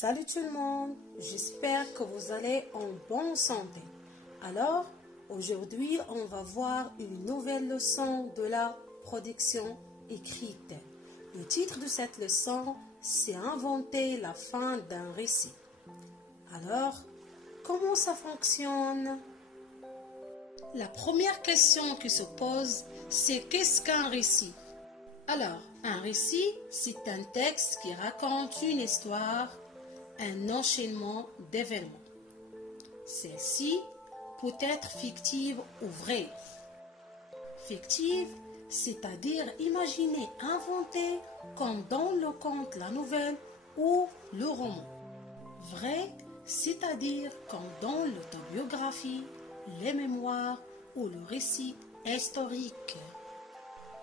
Salut tout le monde, j'espère que vous allez en bonne santé. Alors, aujourd'hui, on va voir une nouvelle leçon de la production écrite. Le titre de cette leçon, c'est inventer la fin d'un récit. Alors, comment ça fonctionne? La première question qui se pose, c'est qu'est-ce qu'un récit? Alors, un récit, c'est un texte qui raconte une histoire, un enchaînement d'événements. Celle-ci peut être fictive ou vraie. Fictive, c'est-à-dire imaginée, inventée, comme dans le conte, la nouvelle ou le roman. Vraie, c'est-à-dire comme dans l'autobiographie, les mémoires ou le récit historique.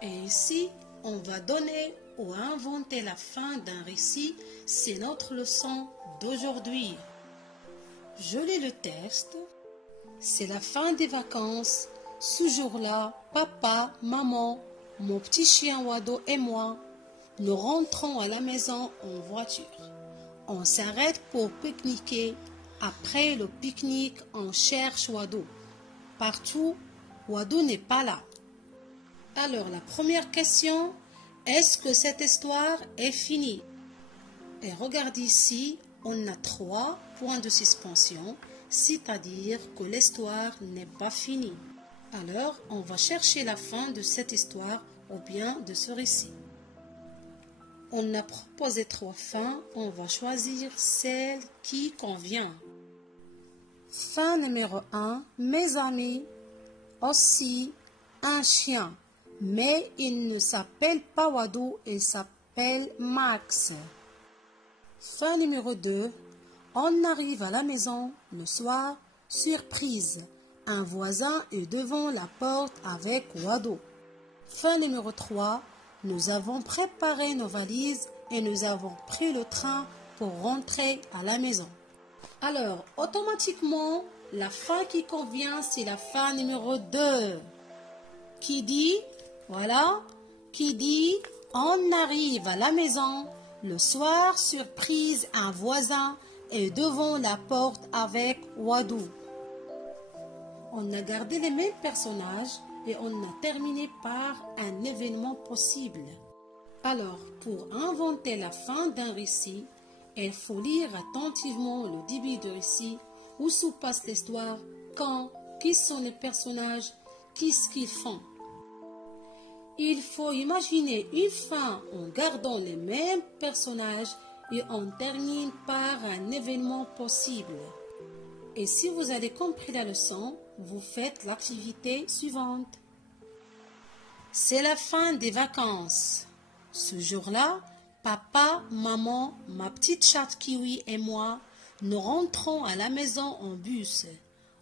Et ici, on va donner ou inventer la fin d'un récit, c'est notre leçon d'aujourd'hui. Je lis le texte. C'est la fin des vacances. Ce jour-là, papa, maman, mon petit chien Wado et moi, nous rentrons à la maison en voiture. On s'arrête pour pique-niquer. Après le pique-nique, on cherche Wado. Partout, Wado n'est pas là. Alors, la première question, est-ce que cette histoire est finie? Et regarde ici, on a 3 points de suspension, c'est-à-dire que l'histoire n'est pas finie. Alors, on va chercher la fin de cette histoire ou bien de ce récit. On a proposé 3 fins, on va choisir celle qui convient. Fin numéro 1, mes amis, aussi un chien. Mais il ne s'appelle pas Wado, il s'appelle Max. Fin numéro 2. On arrive à la maison le soir, surprise. Un voisin est devant la porte avec Wado. Fin numéro 3. Nous avons préparé nos valises et nous avons pris le train pour rentrer à la maison. Alors, automatiquement, la fin qui convient, c'est la fin numéro 2. Qui dit... Voilà, qui dit on arrive à la maison, le soir, surprise, un voisin est devant la porte avec Wado. On a gardé les mêmes personnages et on a terminé par un événement possible. Alors, pour inventer la fin d'un récit, il faut lire attentivement le début du récit, où se passe l'histoire, quand, qui sont les personnages, qu'est-ce qu'ils font. Il faut imaginer une fin en gardant les mêmes personnages et on termine par un événement possible. Et si vous avez compris la leçon, vous faites l'activité suivante. C'est la fin des vacances. Ce jour-là, papa, maman, ma petite chatte Kiwi et moi, nous rentrons à la maison en bus.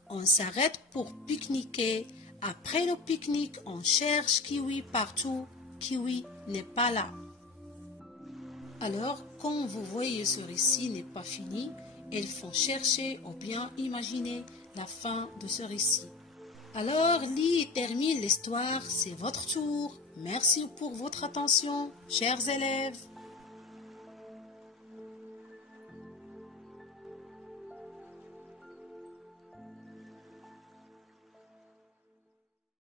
On s'arrête pour pique-niquer. Après le pique-nique, on cherche Kiwi partout. Kiwi n'est pas là. Alors, quand vous voyez ce récit n'est pas fini, il faut chercher ou bien imaginer la fin de ce récit. Alors, lis et termine l'histoire, c'est votre tour. Merci pour votre attention, chers élèves.